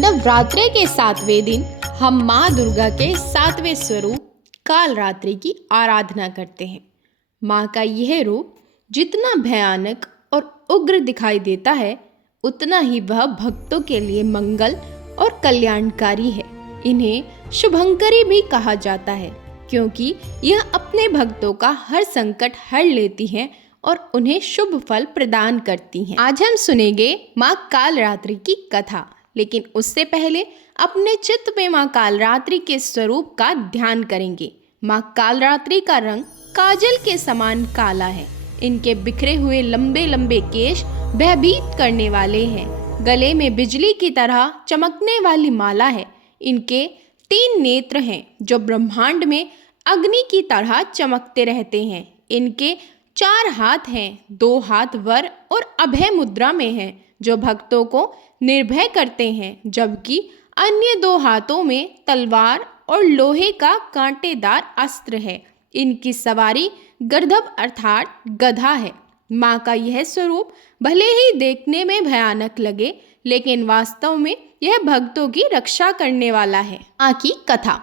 नवरात्रि के 7वें दिन हम माँ दुर्गा के 7वें स्वरूप कालरात्रि की आराधना करते हैं। माँ का यह रूप जितना भयानक और उग्र दिखाई देता है, उतना ही वह भक्तों के लिए मंगल और कल्याणकारी है। इन्हें शुभंकरी भी कहा जाता है, क्योंकि यह अपने भक्तों का हर संकट हर लेती हैं और उन्हें शुभ फल प्रदान करती हैं। आज हम सुनेंगे माँ कालरात्रि की कथा, लेकिन उससे पहले अपने चित्त में माँ कालरात्रि के स्वरूप का ध्यान करेंगे। माँ कालरात्रि का रंग काजल के समान काला है। इनके बिखरे हुए लंबे लंबे केश भयभीत करने वाले हैं। गले में बिजली की तरह चमकने वाली माला है। इनके 3 नेत्र हैं जो ब्रह्मांड में अग्नि की तरह चमकते रहते हैं। इनके 4 हाथ हैं, 2 हाथ वर और अभय मुद्रा में हैं, जो भक्तों को निर्भय करते हैं, जबकि अन्य 2 हाथों में तलवार और लोहे का कांटेदार अस्त्र है। इनकी सवारी गर्दभ अर्थात गधा है। माँ का यह स्वरूप भले ही देखने में भयानक लगे, लेकिन वास्तव में यह भक्तों की रक्षा करने वाला है। माँ की कथा।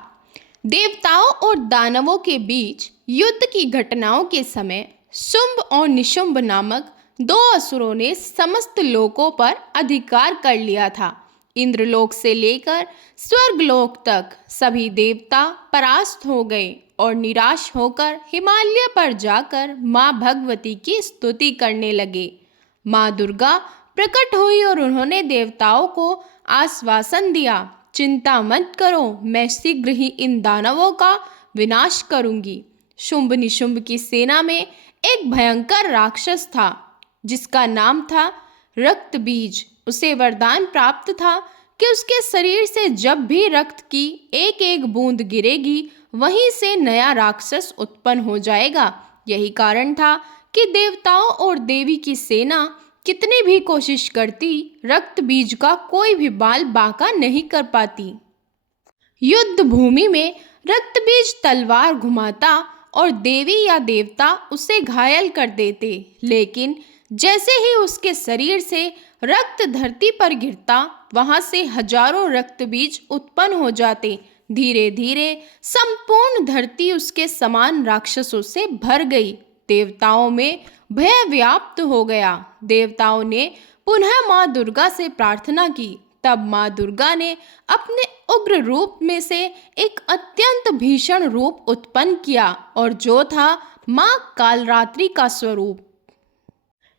देवताओं और दानवों के बीच युद्ध की घटनाओं के समय शुंभ और निशुंभ नामक 2 असुरों ने समस्त लोकों पर अधिकार कर लिया था। इंद्रलोक से लेकर स्वर्गलोक तक सभी देवता परास्त हो गए और निराश होकर हिमालय पर जाकर माँ भगवती की स्तुति करने लगे। माँ दुर्गा प्रकट हुई और उन्होंने देवताओं को आश्वासन दिया, चिंता मत करो, मैं शीघ्र ही इन दानवों का विनाश करूंगी। शुंभ निशुंभ की सेना में एक भयंकर राक्षस था, जिसका नाम था रक्त बीज। उसे वरदान प्राप्त था कि उसके शरीर से जब भी रक्त की एक एक बूंद गिरेगी, वहीं से नया राक्षस उत्पन्न हो जाएगा। यही कारण था कि देवताओं और देवी की सेना कितनी भी कोशिश करती, रक्त बीज का कोई भी बाल बांका नहीं कर पाती। युद्ध भूमि में रक्त बीज तलवार घुमाता और देवी या देवता उसे घायल कर देते, लेकिन जैसे ही उसके शरीर से रक्त धरती पर गिरता, वहां से हजारों रक्त बीज उत्पन्न हो जाते। धीरे धीरे संपूर्ण धरती उसके समान राक्षसों से भर गई। देवताओं में भय व्याप्त हो गया। देवताओं ने पुनः माँ दुर्गा से प्रार्थना की। तब माँ दुर्गा ने अपने उग्र रूप में से एक अत्यंत भीषण रूप उत्पन्न किया, और जो था माँ कालरात्रि का स्वरूप।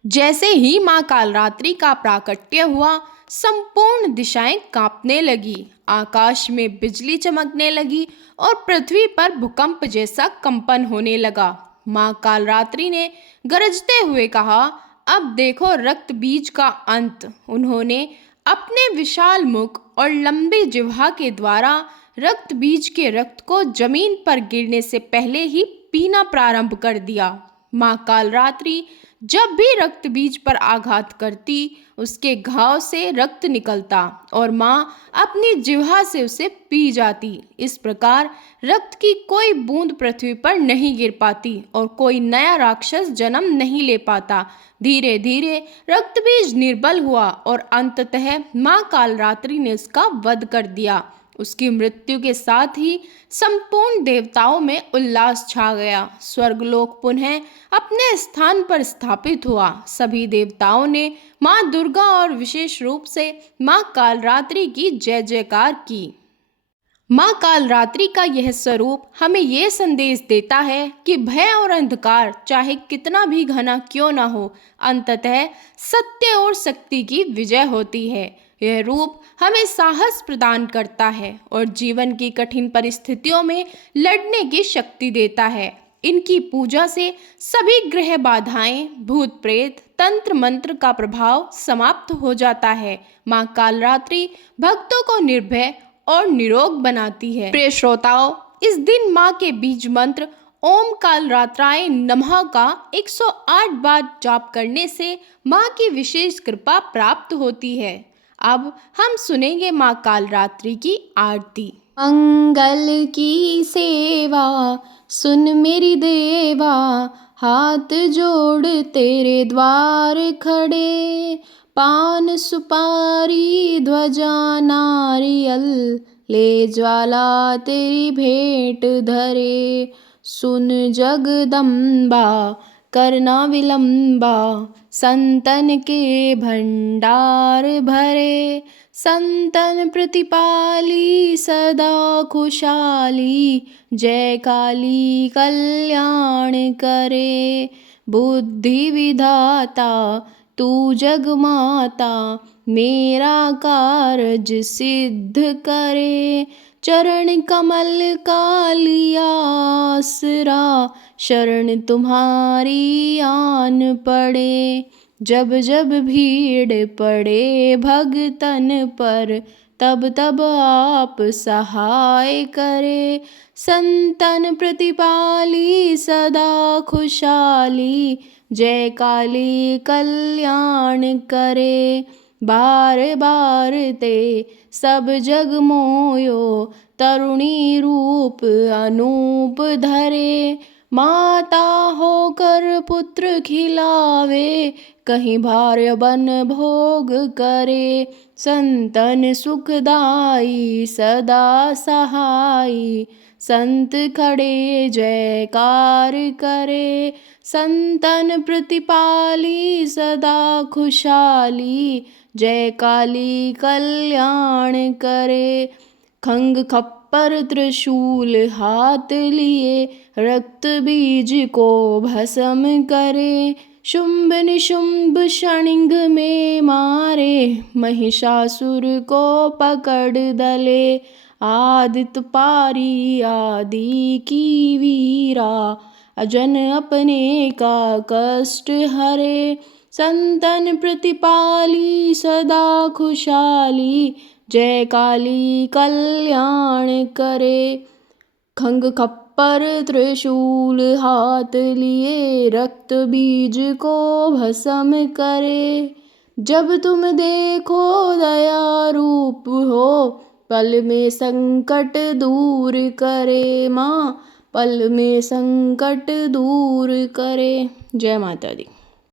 जैसे ही माँ कालरात्रि का प्राकट्य हुआ, संपूर्ण दिशाएं कांपने लगी, आकाश में बिजली चमकने लगी और पृथ्वी पर भूकंप जैसा कंपन होने लगा। माँ कालरात्रि ने गरजते हुए कहा, अब देखो रक्त बीज का अंत। उन्होंने अपने विशाल मुख और लंबी जिह्वा के द्वारा रक्त बीज के रक्त को जमीन पर गिरने से पहले ही पीना प्रारंभ कर दिया। माँ कालरात्रि जब भी रक्त बीज पर आघात करती, उसके घाव से रक्त निकलता और माँ अपनी जिह्वा से उसे पी जाती। इस प्रकार रक्त की कोई बूंद पृथ्वी पर नहीं गिर पाती और कोई नया राक्षस जन्म नहीं ले पाता। धीरे धीरे रक्त बीज निर्बल हुआ और अंततः माँ कालरात्रि ने उसका वध कर दिया। उसकी मृत्यु के साथ ही संपूर्ण देवताओं में उल्लास छा गया। स्वर्गलोक पुनः अपने स्थान पर स्थापित हुआ। सभी देवताओं ने माँ दुर्गा और विशेष रूप से माँ कालरात्रि की जय जयकार की। माँ कालरात्रि का यह स्वरूप हमें यह संदेश देता है कि भय और अंधकार चाहे कितना भी घना क्यों न हो, अंततः सत्य और शक्ति की विजय होती है। यह रूप हमें साहस प्रदान करता है और जीवन की कठिन परिस्थितियों में लड़ने की शक्ति देता है। इनकी पूजा से सभी ग्रह बाधाएं, भूत प्रेत, तंत्र मंत्र का प्रभाव समाप्त हो जाता है। माँ कालरात्रि भक्तों को निर्भय और निरोग बनाती है। प्रिय श्रोताओं, इस दिन माँ के बीज मंत्र ओम कालरात्राय नमः का 108 बार जाप करने से माँ की विशेष कृपा प्राप्त होती है। अब हम सुनेंगे माँ कालरात्रि की आरती। मंगल की सेवा सुन मेरी देवा, हाथ जोड़ तेरे द्वार खड़े, पान सुपारी ध्वजा नारियल, ले ज्वाला तेरी भेंट धरे। सुन जगदम्बा करना विलंबा, संतन के भंडार भरे। संतन प्रतिपाली सदा खुशहाली, जय काली कल्याण करे। बुद्धि विधाता तू जगमाता, मेरा कारज सिद्ध करे। चरण कमल का लिया आसरा, शरण तुम्हारी आन पड़े। जब जब भीड़ पड़े भगतन पर, तब तब आप सहाय करे। संतन प्रतिपाली सदा खुशहाली, जय काली कल्याण करे। बार बार ते सब जग मोयो, तरुणी रूप अनूप धरे। माता होकर पुत्र खिलावे, कहीं भार्य बन भोग करे। संतन सुखदाई सदा सहाई, संत खड़े जयकार करे। संतन प्रतिपाली सदा खुशहाली, जय काली कल्याण करे। खंग खप्पर त्रिशूल हाथ लिए, रक्त बीज को भस्म करे। शुंभ निशुंभ क्षणिक में मारे, महिषासुर को पकड़ दले। आदित्य पारी आदि की वीरा, अजन अपने का कष्ट हरे। संतन प्रतिपाली सदा खुशहाली, जय काली कल्याण करे। खंग खप्पर त्रिशूल हाथ लिए, रक्त बीज को भस्म करे। जब तुम देखो दया रूप हो, पल में संकट दूर करे। माँ पल में संकट दूर करे। जय माता दी।